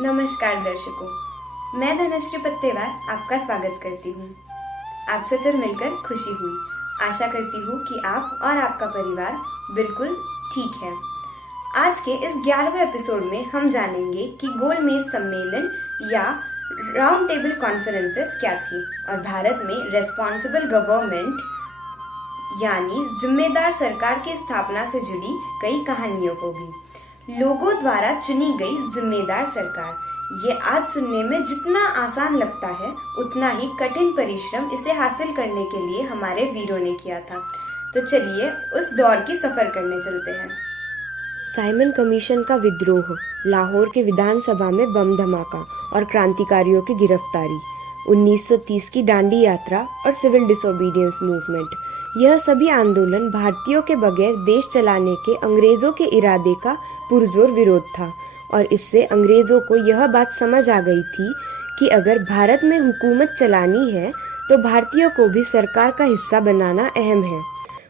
नमस्कार दर्शकों, मैं धनश्री पत्तेवार आपका स्वागत करती हूँ। आपसे फिर मिलकर खुशी हुई। आशा करती हूँ कि आप और आपका परिवार बिल्कुल ठीक है। आज के इस 11वें एपिसोड में हम जानेंगे कि गोलमेज सम्मेलन या राउंड टेबल कॉन्फ्रेंसेस क्या थी और भारत में रेस्पॉन्सिबल गवर्नमेंट यानी जिम्मेदार सरकार की स्थापना से जुड़ी कई कहानियों को भी। लोगों द्वारा चुनी गई जिम्मेदार सरकार, ये आज सुनने में जितना आसान लगता है उतना ही कठिन परिश्रम इसे हासिल करने के लिए हमारे वीरों ने किया था। तो चलिए उस दौर की सफर करने चलते हैं। साइमन कमीशन का विद्रोह, लाहौर के विधानसभा में बम धमाका और क्रांतिकारियों की गिरफ्तारी, 1930 की दांडी यात्रा और सिविल डिसोबीडियंस मूवमेंट, यह सभी आंदोलन भारतीयों के बगैर देश चलाने के अंग्रेजों के इरादे का पुरजोर विरोध था। और इससे अंग्रेजों को यह बात समझ आ गई थी कि अगर भारत में हुकूमत चलानी है तो भारतीयों को भी सरकार का हिस्सा बनाना अहम है।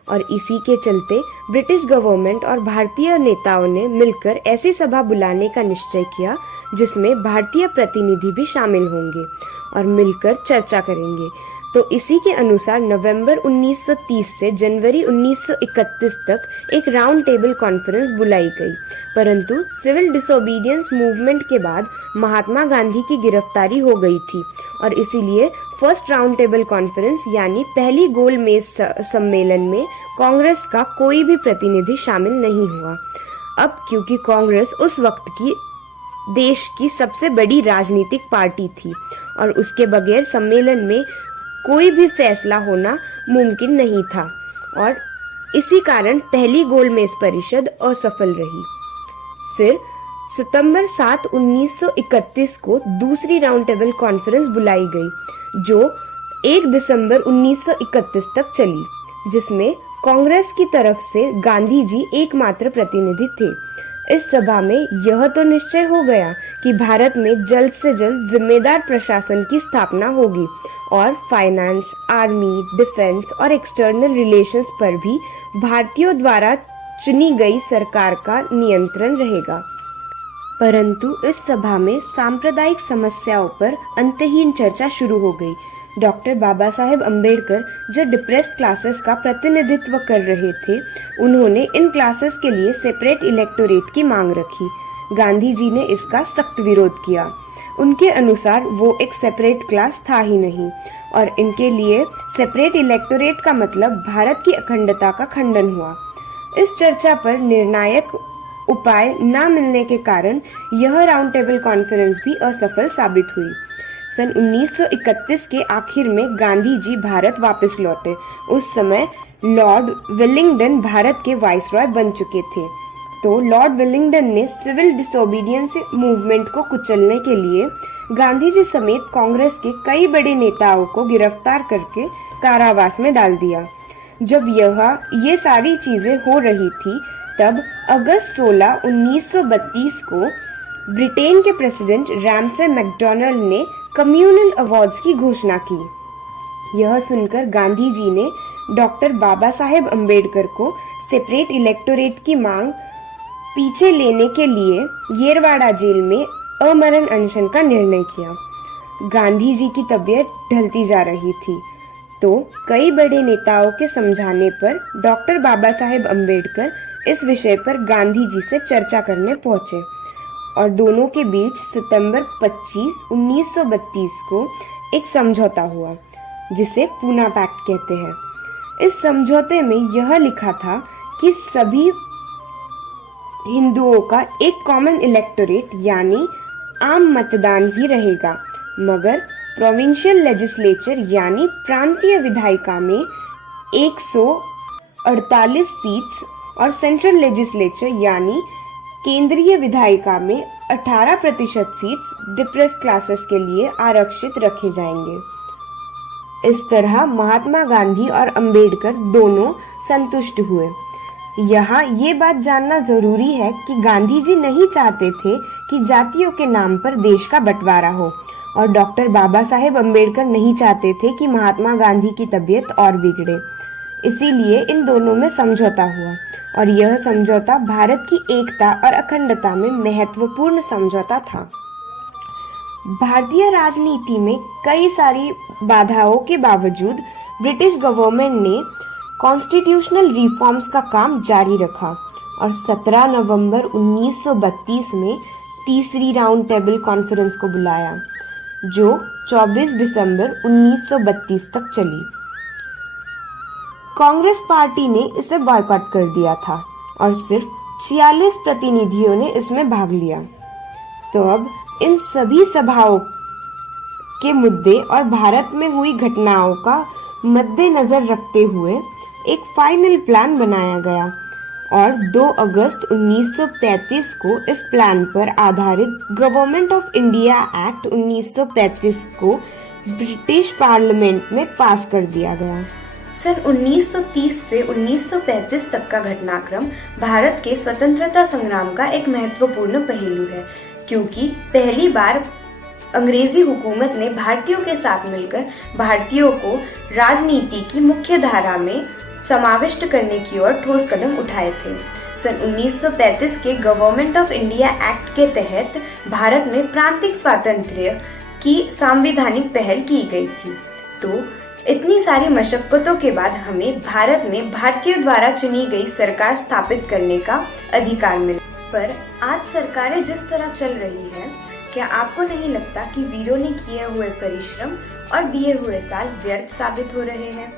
और इसी के चलते ब्रिटिश गवर्नमेंट और भारतीय नेताओं ने मिलकर ऐसी सभा बुलाने का निश्चय किया जिसमें भारतीय प्रतिनिधि भी शामिल होंगे और मिलकर चर्चा करेंगे। तो इसी के अनुसार नवंबर 1930 से जनवरी 1931 तक एक राउंड टेबल कॉन्फ्रेंस बुलाई गई। परंतु सिविल डिसोबीडियंस मूवमेंट के बाद महात्मा गांधी की गिरफ्तारी हो गई थी और इसीलिए फर्स्ट राउंड टेबल कॉन्फ्रेंस यानी पहली गोलमेज सम्मेलन में कांग्रेस का कोई भी प्रतिनिधि शामिल नहीं हुआ। अब क्योंकि कांग्रेस उस वक्त की देश की सबसे बड़ी राजनीतिक पार्टी थी और उसके बगैर सम्मेलन में कोई भी फैसला होना मुमकिन नहीं था और इसी कारण पहली गोलमेज परिषद असफल रही। फिर सितंबर 7, 1931 को दूसरी राउंड टेबल कॉन्फ्रेंस बुलाई गई जो 1 दिसंबर 1931 तक चली, जिसमें कांग्रेस की तरफ से गांधी जी एकमात्र प्रतिनिधि थे। इस सभा में यह तो निश्चय हो गया कि भारत में जल्द से जल्द जिम्मेदार प्रशासन की स्थापना होगी और फाइनेंस, आर्मी, डिफेंस और एक्सटर्नल रिलेशंस पर भी भारतीयों द्वारा चुनी गई सरकार का नियंत्रण रहेगा। परंतु इस सभा में सांप्रदायिक समस्याओं पर अंतहीन चर्चा शुरू हो गई। डॉक्टर बाबा साहेब अम्बेडकर जो डिप्रेस्ड क्लासेस का प्रतिनिधित्व कर रहे थे, उन्होंने इन क्लासेस के लिए सेपरेट इलेक्टोरेट की मांग रखी। गांधी जी ने इसका सख्त विरोध किया। उनके अनुसार वो एक सेपरेट क्लास था ही नहीं और इनके लिए सेपरेट इलेक्टोरेट का मतलब भारत की अखंडता का खंडन हुआ। इस चर्चा पर निर्णायक उपाय न मिलने के कारण यह राउंड टेबल कॉन्फ्रेंस भी असफल साबित हुई। सन 1931 के आखिर में गांधी जी भारत वापस लौटे। उस समय लॉर्ड वेलिंगटन भारत के वाइसरॉय बन चुके थे। तो लॉर्ड वेलिंगटन ने सिविल डिसोबीडियंस मूवमेंट को कुचलने के लिए गांधी जी समेत कांग्रेस के कई बड़े नेताओं को गिरफ्तार करके कारावास में डाल दिया। जब ये सारी चीजें हो रही थी तब अगस्त 16, 1932 को ब्रिटेन के प्रेसिडेंट रैमसे मैकडॉनल्ड ने कम्युनल अवार्ड्स की घोषणा की। यह सुनकर गांधी जी ने डॉक्टर बाबा साहेब अम्बेडकर को सेपरेट इलेक्टोरेट की मांग पीछे लेने के लिए येरवाड़ा जेल में अमरण अनशन का निर्णय किया। गांधी जी की तबीयत ढलती जा रही थी तो कई बड़े नेताओं के समझाने पर डॉक्टर बाबा साहेब अम्बेडकर इस विषय पर गांधी जी से चर्चा करने पहुंचे और दोनों के बीच सितंबर 25, 1932 को एक समझौता हुआ जिसे पूना पैक्ट कहते हैं। इस समझौते में यह लिखा था कि सभी हिंदुओं का एक कॉमन इलेक्टोरेट यानी आम मतदान ही रहेगा, मगर प्रोविंशियल लेजिस्लेचर यानी प्रांतीय विधायिका में 148 सीट्स और सेंट्रल लेजिस्लेचर यानी केंद्रीय विधायिका में 18% सीट्स डिप्रेस्ड क्लासेस के लिए आरक्षित रखे जाएंगे। इस तरह महात्मा गांधी और अंबेडकर दोनों संतुष्ट हुए। यहाँ ये बात जानना जरूरी है कि गांधी जी नहीं चाहते थे कि जातियों के नाम पर देश का बंटवारा हो और डॉक्टर बाबा साहेब अम्बेडकर नहीं चाहते थे कि महात्मा गांधी की तबीयत और बिगड़े। इसीलिए इन दोनों में समझौता हुआ और यह समझौता भारत की एकता और अखंडता में महत्वपूर्ण समझौता था। भारतीय राजनीति में कई सारी बाधाओं के बावजूद ब्रिटिश गवर्नमेंट ने कॉन्स्टिट्यूशनल रिफॉर्म्स का काम जारी रखा और 17 नवंबर 1932 में तीसरी राउंड टेबल कॉन्फ्रेंस को बुलाया, जो 24 दिसंबर 1932 तक चली। कांग्रेस पार्टी ने इसे बॉयकॉट कर दिया था और सिर्फ 46 प्रतिनिधियों ने इसमें भाग लिया। तो अब इन सभी सभाओं के मुद्दे और भारत में हुई घटनाओं का मद्देनजर रखते हुए एक फाइनल प्लान बनाया गया और 2 अगस्त 1935 को इस प्लान पर आधारित गवर्नमेंट ऑफ इंडिया एक्ट 1935 को ब्रिटिश पार्लियामेंट में पास कर दिया गया। सन 1930 से 1935 तक का घटनाक्रम भारत के स्वतंत्रता संग्राम का एक महत्वपूर्ण पहलू है, क्योंकि पहली बार अंग्रेजी हुकूमत ने भारतीयों के साथ मिलकर भारतीयों को राजनीति की मुख्य धारा में समाविष्ट करने की ओर ठोस कदम उठाए थे। सन 1935 के गवर्नमेंट ऑफ इंडिया एक्ट के तहत भारत में प्रांतिक स्वातंत्र्य की संवैधानिक पहल की गई थी। तो इतनी सारी मशक्कतों के बाद हमें भारत में भारतीयों द्वारा चुनी गई सरकार स्थापित करने का अधिकार मिला। पर आज सरकारें जिस तरह चल रही है, क्या आपको नहीं लगता कि वीरों ने किए हुए परिश्रम और दिए हुए साल व्यर्थ साबित हो रहे हैं?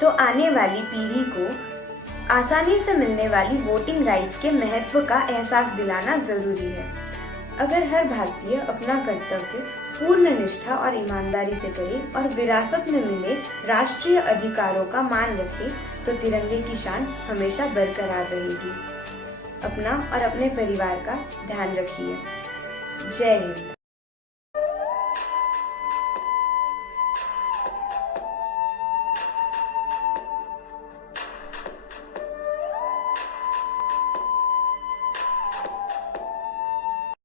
तो आने वाली पीढ़ी को आसानी से मिलने वाली वोटिंग राइट्स के महत्व का एहसास दिलाना जरूरी है। अगर हर भारतीय अपना कर्तव्य पूर्ण निष्ठा और ईमानदारी से करे और विरासत में मिले राष्ट्रीय अधिकारों का मान रखे, तो तिरंगे की शान हमेशा बरकरार रहेगी। अपना और अपने परिवार का ध्यान रखिए। जय हिंद।